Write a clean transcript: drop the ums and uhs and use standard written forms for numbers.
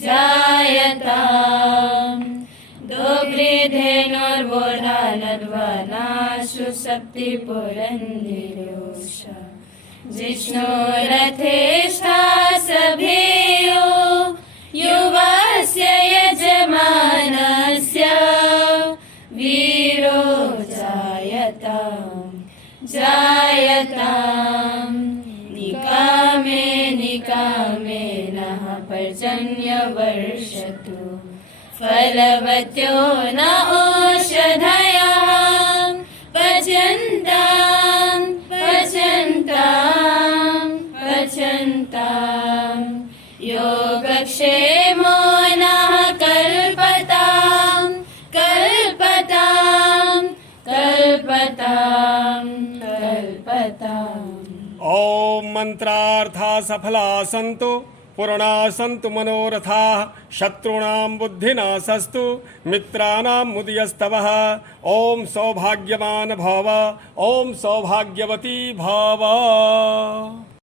जायताम् दोग्रीधेनुर्वोढानद्वनाशु शक्तिपुरन्दिरोष जिष्णुरथेष्ठा सभेयो युवस्य यजमानस्य वीरो जायताम् जायताम् निकामे निकामे नः पर्जन्यवर्षतु फलवत्यो न ओषधयः पच्यन्तां पच्यन्तां पच्यन्तां योगक्षेमो नः कल्पतां कल्पतां कल्पतां कल्पताम्। ओम मंत्रार्था सफला सन्तु पूर्णा सन्तु मनोरथाः शत्रूणां बुद्धिनाशस्तु मित्राणां मुदयस्तवः। ओम सौभाग्यवान भव ओम सौभाग्यवती भव।